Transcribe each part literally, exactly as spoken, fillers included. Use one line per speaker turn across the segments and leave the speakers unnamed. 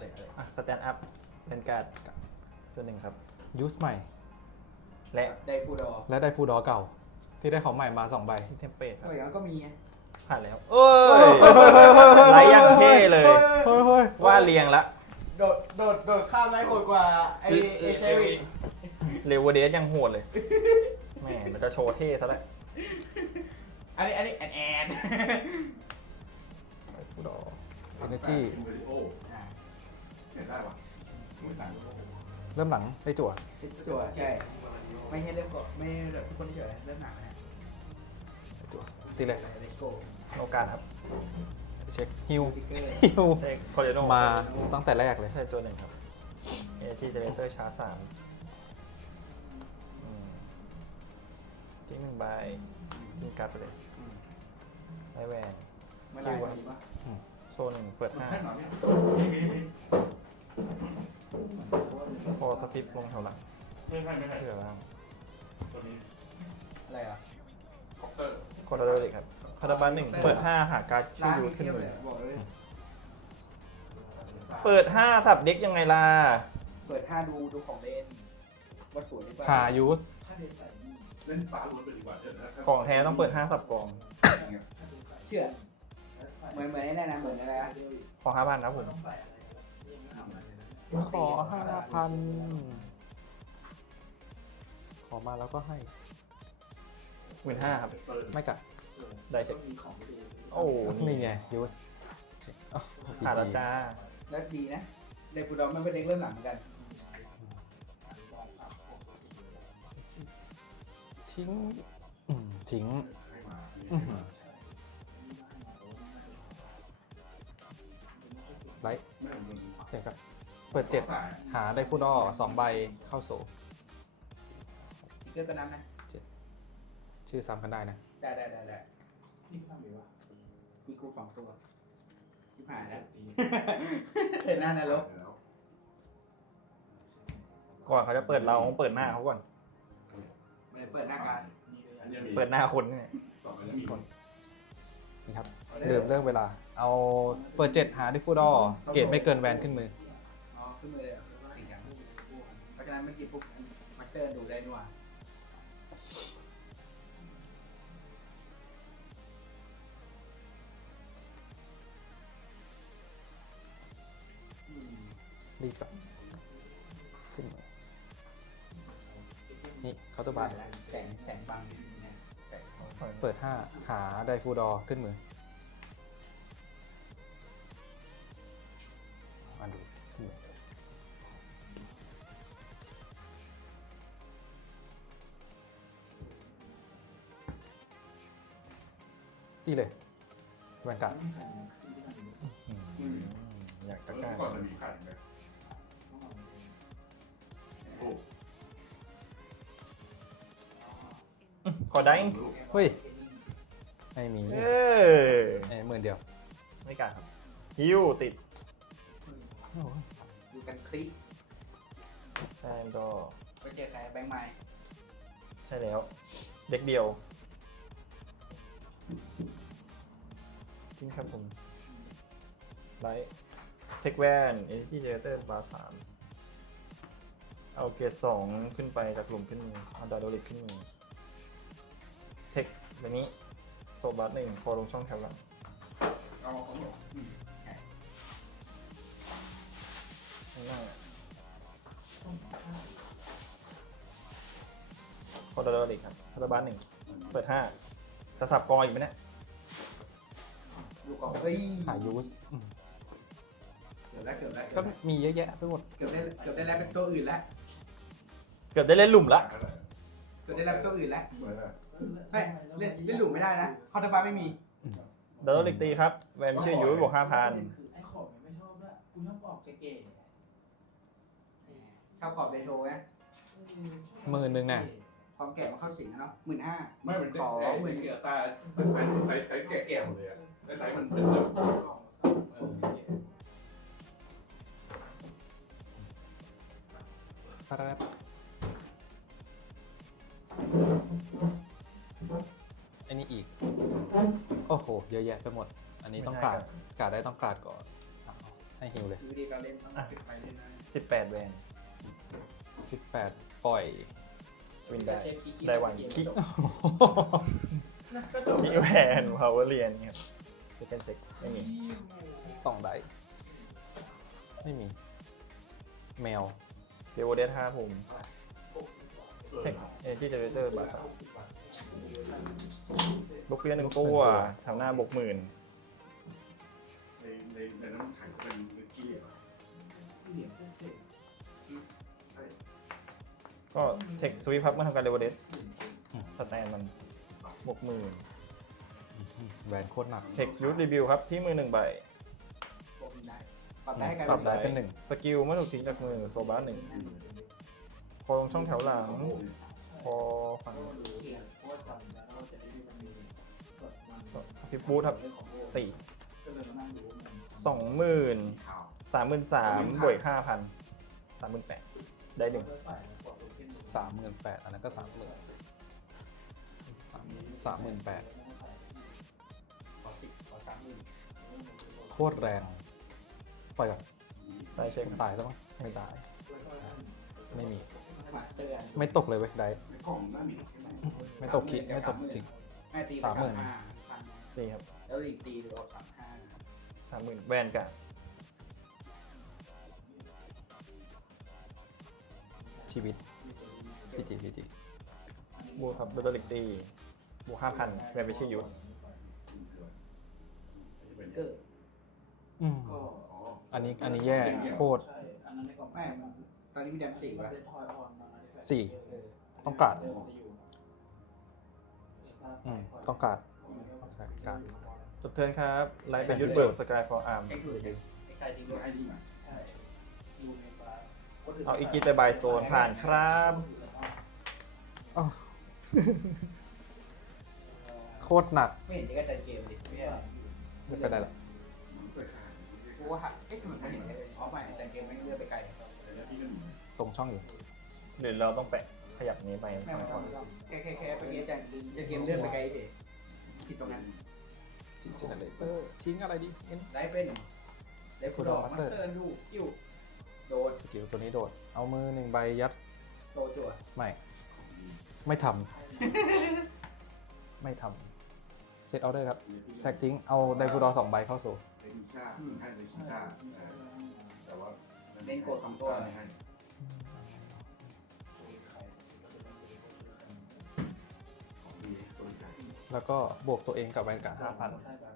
เลยเลย
อ่ะสแตนด์อัพเป็นการ์ดตัวหนึ่งครับ
ยูสใหม่
และ
ไดฟูดอ
และได้ฟูดอเก่า ที่ได้ของใหม่มาสองใบ
ที่เทมเปลต
ก็อย่างนั้นก็มีไง
ผ่านแล้วเอ้ยไรอย่างเท่เลย
เฮ้ยเฮ้ย
ว่าเรียงละ
โดดโดดโดดข้ามได้โหดกว่าไอเอเซวิก
เรเวเดสยังโหดเลยแหม่มันจะโชว์เท่ซะแล้ว
อันนี้อันนี้แอนแอน
ไอ้ผู้ดอ
เอเนจี
โอ้เห็นได้ปะไม่สั่ง
เริ่มหลังได้จั่ว
จั่วใช่ไม่ให้เริ่มก่อนไม่แบบทุกคนเฉยเริ่มหนักนะ
ได้จั่วตีเลย
เลสโก้
โอกาสครับ
เช็คฮิว
ติ๊กเกอร์
ฮิว
ใช่คอร์เดโน
มาตั้งแต่แรกเลย
ใช่ตัวหนึ่งครับเอทีเจเนเตอร์ชาร์จสามอืมทิ้งหนึ่งใบทิ้งการ์ดไปเลยไอแวนส
ไม่
กิ
ได้
ลครับ
ดีป่ะ
โซนหนึ่งเปิดห้า
แค่หน่อยเนี่ย
คอสฟิปลงแถวหลัง
ไม่ใช่ไม่ใช่
เพื่อล่าง
ตัวนี้
อะไรอ่ะ
คอปเตอร์
คอร์เดโนเลยครับคาราบันหนึ่งเปิดห้าหาการ์ดชื่
ร้า
อน ยู
มี
ขึ้น
เทียบ
มื
เล
อย
บอกเลย
เปิดห้าสับเด็กยังไงล่ะ
เปิดห้าดูดูของเล่นว่าสวยหรือเปล่า
หายูส
เล่นฟ้าล้วนไปดีกว่าเถอะนะ
ของแท้ต้องเปิดห้าสับกอง
เชื่อเหมือนเหมือนไอ้นั่นนะเหมือนอะไรอะ
ขอห้าพันครับผม
ขอห้าพันขอมาแล้วก็ให้
หมื่นห้าครับ
ไม่กัด
ได้เช็คโอ้
นี่ไงยูสอ๋อ
หาแล้วจ้า
แล้วดีนะเด็กฟูดอลมันเป็นเด็กเริ่มหลังเหมือนกัน
ทิ้งอืมทิ้งอื้อหือไลท์เสียครับเปิดเจ็ดหาได้ฟูดอสองใบเข้าโซ
ติ๊กเกอร์ก็นับนะ
ชื่อซ้ำกันได้นะ
ได้ได้ได้ได้มีครูสองตัวชิบหายแล้วเห็นหน้านรก
ก่อนเขาจะเปิดเราต้องเปิดหน้าเขาก่อน
ไม่ได้เปิดหน้าการ
เปิดหน้าคนนี่
ต่อไปแล้วมีคน
นี่ครับเริ่มเรื่องเวลา เอาเปิดเจ็ดหาได้ฟูดอเกรดไม่เกินแวนขึ้นมือ
อ๋อขึ้นมือเลยเหรอติดกันเพราะฉะนั้นเมื่อกี้ปุ๊บมาสเตอร์ดูได้นี่หว่า
รีบกลับขึ้นมือนี่เคาน์เตอร์บาร์
แสงแสงบังนะแสง
เปิดห้าหาไดฟูดอขึ้นมือมาดูขึ้นมือตีเลยแวนการ์ด
อืม
อยากจะ
แล้ว
กล้า
ก่อนจะมีไข่ไหมโอ้
ขอได้
เฮ้ย ไม่มี
เออ
เอ้ยหมื่นเดียว
ไม่กล้าครับฮิวติด
ดูกันคลิก
แซนดอ
ไปเจอใครแบงค์ไม้
ใช่แล้ว เด็กเดียวจริงครับผมไลท์เทคแวนเอเนจีเจเนเตอร์บาร์สามเอาเกรดสองขึ้นไปจากกลุ่มขึ้นมือเอาดาโดลิกขึ้นมือเทคแบบนี้โซบัสหนึ่งพอลงช่องแถวหลัง
เอาของหมด
ข้างหน้าพอดาโดลิกครับพอดาบัสหนึ่งเปิดห้าจะสับกองอีกไหมเนี่ย
ดูก่อนเฮ้ย
หายูสอืม
เกือบแล้วเกือบแล้ว
ก็มีเยอะแยะไปหมด
เกือบได้เกือบได้แล้วเป็นตัวอื่นแล้ว
เกือบได้เล่นหลุมละ
เกือบได้แล้วเป็นตัวอื่นแล้ว
เหมือนอะ
ไม่เล่นเล่นหลุมไม่ได้นะคอร์ตบาร์ไม่มี
ดาโดลิกตีครับแวนชื่อยูบวกห้าพัน
ไอ้ขอบไม่ชอบด้วยกูชอบออกเก๋
เข้ากรอบเดโทนะ
ๆ
หมื่นหนึ่งน่ะ
ความแก่มันเข้าสิงนะเนาะหมื่นห้า
ไม่เป็นขอเหมือนเกียร์ซ่าไซส์ไซส์ไซส์แก่ๆหมดเลยอะไซส์มันเป็นแบบ
ปะแรบอันนี้อีก โอ้โห เยอะแยะไปหมด อันนี้ต้องการการดได้ต้องการก่อนเอาให้ให้ฮิวเลย
วิธีการเล่นต้องปิดไปเล่นนะ
สิบแปดแวน
สิบแปดปล่อย
วินได้ได้วันคิก
ก็จบ
คิกแวนพาวเวอร์เรียนครับเซคันเช็คไม่มี
สองไดส์ไม่มี แมว
เดวเดทห้าผมเทคเอเนจีเจเนเรเตอร์บาสามบกเพียนหนึ่งตัวแถวหน้าบกหมื่น
ในในในน้ำแข็งเป็นเมื่อกี้
เหรียญเศษ
ก็เทคสวีพับเมื่อทำการเดวเดทสแตนมันบกหมื่น
แหวนโคตรหนัก
เทคยูทรีวิวครับที่มือหนึ่งใบ
ปรับได้ปรับได้ให้กลาย
ปรับ
เป็น
ได้เป็นหนึ่ง
สกิลเมื่อถูกทิ้งจากมือโซบาหนึ่งพอลงช่องแถวหลัง พอฝั่ง
เขียนเพราะว่าจำแล้วเราจะได้ดูมันมีกดมัน
สกิปบูทครับตี
ก็เลยมานั่งดูมัน
สองหมื่น
ข้าว
สามหมื่นสามบวกห้าพันสามหมื่นแปดได้หนึ่ง
ก็ใส่กดตัวขึ้น
สามหมื่นแปดอันนั้นก็สามหมื่นสามสามหมื่นแปด
ขอสิบขอสามหมื่น
โคตรแรง ปล่อยก่อน
ได้เช็ค
ตายแล้วมั้งไม่ตาย ไม่มี
มาสเตอร์
ไม่ตกเลยเว้ยได้
ในกล่องน่ามี
ไม่ตกคิดไม่ตกจริง
แม่ตี
สามหมื่น
ห้าพัน
นี่ครับ
แล้วอีกตีดูเอาสามห้า
สามหมื่นแวนกัน
ชีวิตพีจีพีจี
บูทครับเบลลิกตีบวกห้าพันแวนไปชื่อยูท
เกิด
อืม
ก็
อันนี้อันนี้แย่โคตร
ใช่อันนั้นในกล่อง
แม่มันตอนนี้มีแดมสี่
มัน
ป่ะ
เป็นทอยออนตอนนั้น
สี่
เออ
ต้องการ
เดิมจะอยู่
อืมต้องการใช่การ
จบเทิร์นครับไลท์เป็นยุทธเบิร์ดสกายฟอร์อาร์ม
เอ็กซ์ดูดเอ็กซ์ไซติ้งด้วยไอดีมา
ใช่ดูในปลา
เอาอีกิทไปบายโซนผ่านครับ
อ้าวโคตรหนัก
ไม่เห็นนี่ก็ใจเกมดิไม่ใช่
ไม่เป็นไรหรอก
กูว่าหักเอ๊ะเหมือนเขาเห็นเลยอ๋อไม่ใจเกมไม่เลื่อนไปไกล
ตรงช่องอยู่
หรือเราต้องแปะขยับนี้ไป
แม่
มากกว่า
แค่แค่แค่ไปเกมใจใจเกมเลื่อนไปไกลดิคิดตรงนั้น
จิเจเนเรเตอร์ทิ้งอะไรดีเอ็น
ได้เป็นได้ฟูดอมาสเตอร์ดูสกิลโดน
สกิลตัวนี้โดด เอามือหนึ่งใบยัด
โซจั่ว
ไม่ ไม่ทำ ไม่ทำเซตออเดอร์ครับแซกทิ้ง เอาไดฟูดอสองใบเข้าสู่
ในดิชาให้ในชิต้าแต่ว่า
เล่นโกดสองตัว
ให้
แล้วก็บวกตัวเองกับแวนการ์ดห้าพัน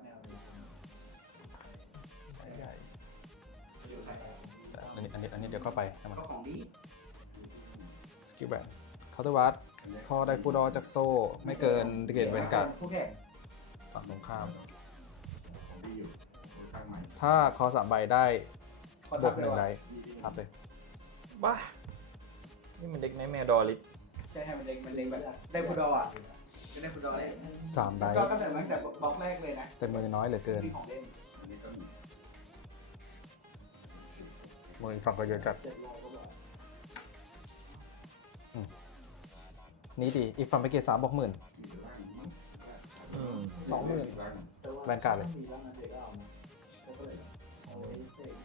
อันนี้อันนี้อันนี้เดี๋ยวเข้าไปให้มัน
ก็ของดี
สกิลแวนเคาน์เตอร์วัตคอไดฟูดอจากโซ ไม่เกินเกตแวนการ์ด
ผู้แข่ง
ฝั่งตรงข้าม
ของดีอยู่ตั้งใหม่
ถ้าคอสามใบได้
เขา
บว
ทั
ก
บ
ห
เล
นึ่
ย
งได
ว่ะ
ทับเลย
บ้านี่มันเด็กในแมวดอลิส
ใช่ให้มันเล็งมันเล็งแบบได้ฟูดออ่ะจะได้ฟูดอเล่น
สามได
ก็กำเนิดมาตั้งแต่บล็อกแรกเลยนะ
แต่มือน้อยเหลือเกิน
มีของเล่น
อันนี้ก็มี
มือฝั่งก็เยอะจัด นี่ดี อีกฝั่งไปเกตสามบอกหมื่น
อืม
สองหมื่น แวนการ์ดเลย
มีบ้างนะเด็กก็เอามาก็เลยสองเลยเสก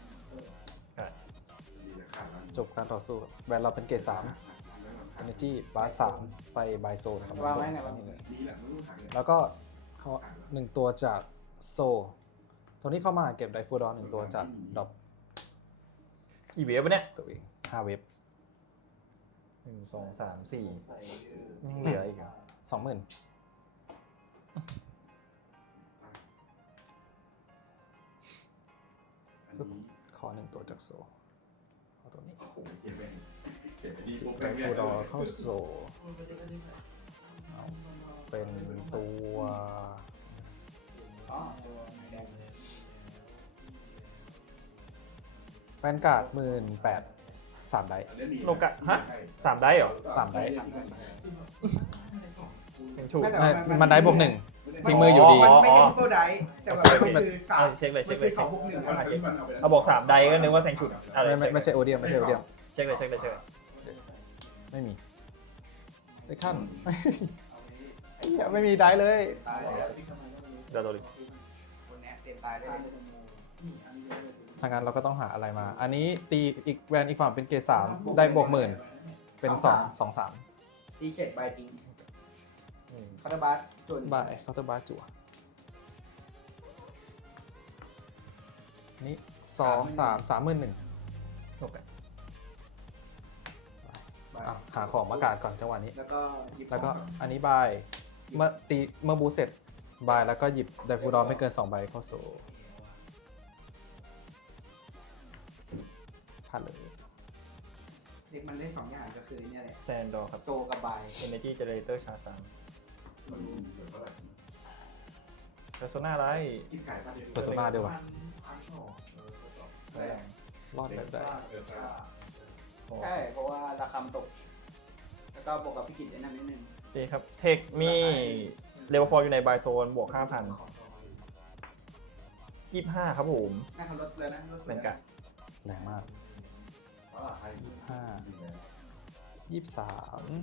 จบการต่อสู้ครับแวนเราเป็นเกตสาม Energy บาสสามไปบายโซนครับ
วางไว้ไงวะ
นี่เลย
ดีแหละไม่รู้หาย
แล้วก็เขาหนึ่งตัวจากโซตัวนี้เข้ามาเก็บไดฟูดอนหนึ่งตัวจากดรอป
กี่เวฟวะเนี่ย
ตัวเองห้าเว็บ
หนึ่งสองสามสี่
ใส่
ยังเหลืออีกเหรอ
สองหมื่นขอหนึ่งตัวจากโซเอาตัวนี้
โอ้โหเขียนไปเขียนไปดีปุ๊บ
ไดฟูดอเข้าโซเอาเป็นตัว
อ๋อตัวแดง
แวนการ์ดหมื่นแปดสามได
โลกะฮะสามได้เหรอ
สามได
เซงชู
ไม่แต่
เอ้
ว่าย
มันได้บวกหนึ่ง ทิ้งมืออยู่ดี
มันไม่ใช่ทุกตัวไดแต่แบบมันคือสาม
เอาเช็คเลยเช็คเลย
สองพวกหนึ่ง
เอาเช็คเราบอกสามได้ก็นึกว่าเซงชูเอาเลย
ไม่ไม่
เช็ค
ไม่ใช่โอเดียมไม่ใช่โอเดียม
เช็คเลยเช็คเลยเช็คเลย
ไม่มีเซคันไอ้เหี้ยไม่มีได้เลย
ตายเลย
เดี๋ยวตัวลิ
คนเนี้ยเตรียมตายได้เลย
ถถ้างั้นเราก็ต้องหาอะไรมา อันนี้ตีอีกแวนอีกฝั่งเป็นเกรดสามได้บวกหมื่นเป็นสองสองสาม
ตีเช็ดใบทิ้งคาร์บัสจน
บายเคาน์เตอร์บาร์จั่วอันนี้สองสามสามหมื่นหนึ่ง
โอเค
อ่ะหาของมากาดก่อนจังหวะนี้
แล้วก็หยิบ
แล้วก็อันนี้บายเมื่อตีเมื่อบูเสร็จบายแล้วก็หยิบไดฟูดอมไม่เกินสองใบเข้าโซ่ผ่านเลย
เด็กมันได้สองอย่างก็คือเนี่ยแหละ
แซนดอร์ครับ
โซกับบาย
Energy Generator ชาสาม Persona ไร
กินไก่ป่ะ
เปอร์โซนาด้วยวะ
ใช่
รอดแบบได้
ใช่เพราะว่าราคามันตก แล้วก็บวกกับพิกิจไอ้นั่นนิดนึง
ดีครับ เทคมีเลเวลฟอร์อยู่ในบายโซนบวก ห้าพัน ยี่สิบห้าครับผม
น่าเขาลดเลยนะลด
เป็นกะ
แรงมากห้ายี่สิบสาม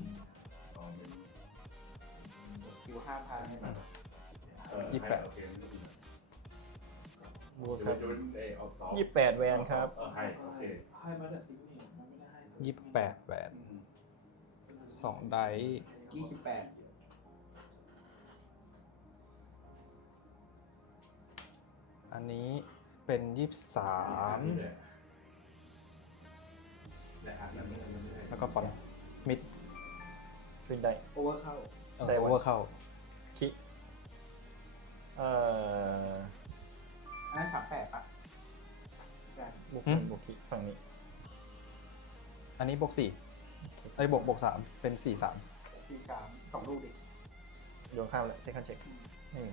คิวห้าพัน
บวกครับยี่สิบแปดแวนครับ
ให้โอเค
ให้มาแต่ติ๊กนี่มันไม่ได้ให้
ยี่สิบแปดแวนสองไดส์
ยี่สิบแปด
อันนี้เป็นยี่สิบสามแล้วก็ฟอนต์มิด
ทวินได้
โอเวอร์เข้า
เออ
ได้
โอ
วะ
เวอร์เข้า
คิเอ่อ
อันนั้นสามแปดปะได้
บวกหนึ่งบวกคิฝั่งนี้
อันนี้บวกสี่ไอ้ยบวกบวกสามเป็นสี่สาม
สี่สามสองลูกดิ
โยนข้ามเลยเซคันเช็คนี่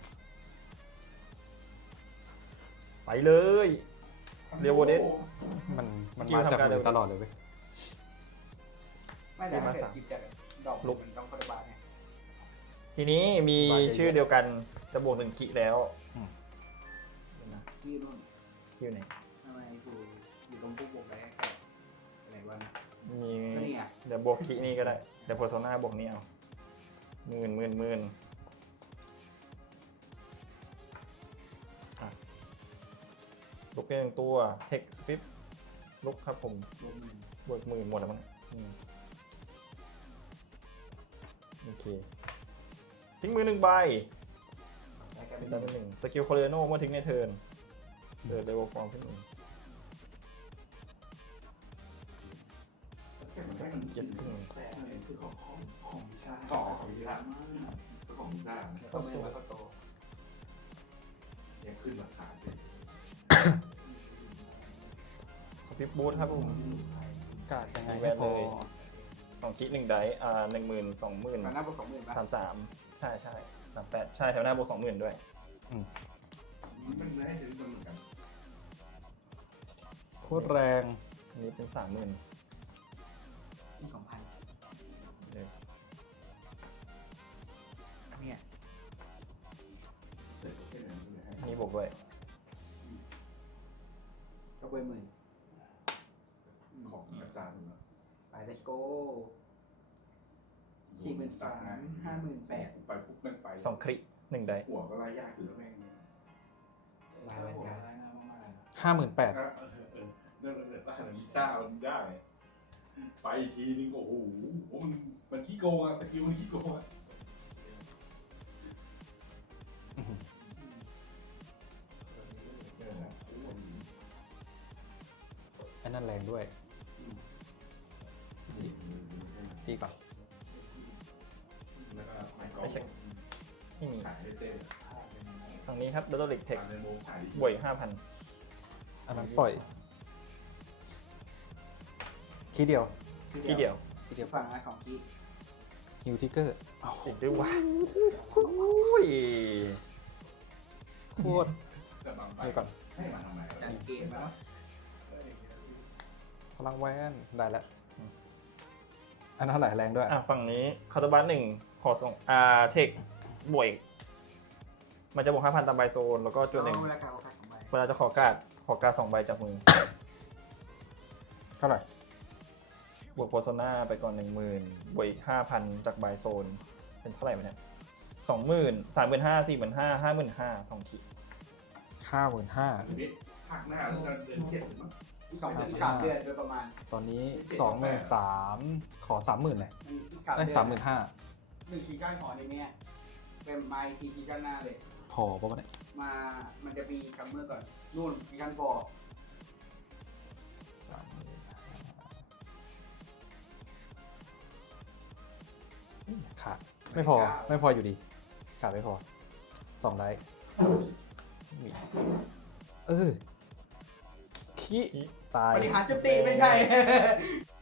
ไปเลยเรียวโวเดส
มันมัน
สกิล
มาจาก
ทำการ
มือ
เร็ว
ตลอดเลยเว้ย
ไม่แต่ถ้า
มา
เกิ
สา
ด
ม
หยิบจากดอก
ลุก
มันต้องคาร์บัสไง
ทีนี้มีชื่อเดียวกันจะบวกหนึ่งคิแล้ว
ขี้นู่น
คิวไหน
ทำไมกูอยู่ตรงผู้บวกได้แค่อะไรวะนะ
มี
ก็นี่อ่ะ
เดี๋ยวบวกคินี่ก็ได้เดี๋ยวโพโซนาบวกนี่เอาหมื่นหมื่นหมื่นอ่ะลุกเป็นหนึ่งตัวเทคสฟิปลุกครับผม
บวกหนึ่ง
บวกหมื่นหมดแล้วมั้งอืมโอเคทิ้งมือหนึ่งใบ
ได้แค่เป็
เป็น นได้เป็นหนึ่งสกิลโคเรโนเมื่อทิ้งในเทิร์นเสิร์ฟเลเวลฟอร์มขึ้นหนึ่งเจ็ดสิบหนึ่ง
แต่คือของของของวิชา
ต่อของที่ร้านของที่ร้าน
เข้าสู่เข้าโต
ยังขึ้นราคา
สฟิปบูทครับผม
กาดยังไง
แว
ให้
น
พ
เล
อย
สองคิดหนึ่งไดส์อ่าหนึ่งหมื่นสองหมื่น
ตอนหน้าบวกสองหมื่นปะ
สามสามใช่ใช่สามแปดใช่แถวหน้าบวกสองหมื่นด้วย
มันได้ถึงเหมือนกัน
โคตรแรง
อันนี้เป็นสามหมื่น
นี่สองพันเนี่ย
อันนี้บวกด้วย
ก็ไปหมื่น
ของอาจารย์
ไป let's go สี่หมื่นสามห้าหมื่นแปด
ไปปุ๊บมันไป
สองคลิกหนึ่งไดส์
หัวก็ไล่ยากอยู่แล้วแม่ง
ลายวันการ
รายงานมาก
ห้าหมื่นแปด
เออเออเออเรื่องเรื่องสร้างมิซ่ามันได้ ไปทีนึงโอ้โหมันมันขี้โกงอะสกิลมันขี้โกงอะ
ไอ้นั่นแรงด้วยตีก่อน
ไม่ใช่ไม่มี
ขายได้เต็ม
ฝั่งนี้ครับดัตโตลิกเทค
ขายในโมขาย
บวกอีกห้าพัน
อันนั้นปล่อยคีย์เดียว
ที่เดียว
คีย์เดียว
ฝั่งมาสองคีย์
ฮิวทิกเกอร์
ติดด้วยวะโอ้ย
โคตร
แต่บางไป
นี่ก่อน
ให้มาทำไม
จัดเกมแล้ว
พลังแวนได้แล้วอันนั้นเท่าไหร่แรงด้วย
อ่ะฝั่งนี้คาร์ตบัสหนึ่งขอส่งอ่าเทคบวกอีกมันจะบวกห้าพันตามใบโซนแล้วก็จุดหนึ่ง
ราคาโอกาสของใบ
เวลาจะขอการ์ดขอการ์ดสองใบจากมือ
เท่าไหร่
บวกโพโซนาไปก่อนหนึ่งหมื่นบวกอีกห้าพันจากใบโซน เป็นเท่าไหร่วะเนี่ยสองหมื่นสามหมื่นห้าสี่หมื่นห้าห้าหมื่นห้าสองขีด
ห้าหมื่นห้า
ทีนี้ภาคหน้าแล้วกันเดือนเจ็ดหรือมั้ง
อีกสองอีกสามเดือนโดยประมาณ
ตอนนี้สองหมื่นสามขอสามหมื่นเลย
อีกสาม
ได้
เดือน
สามหมื่นห้า
หนึ่งซีซั่นของอนิเมะเป็นมาอีกทีซีซั่นหน้าเลย
พอปะวะเนี่ย
มา มันจะมีซัมเมอร์ก่อน นู่นซีซั่นโฟร์
สามหมื่นห้าขาดไม่พอไม่พออยู่ดีขาดไม่พอสองได้มีเออขี้ตาย
ปฏิหารย์จุติไม่ใช่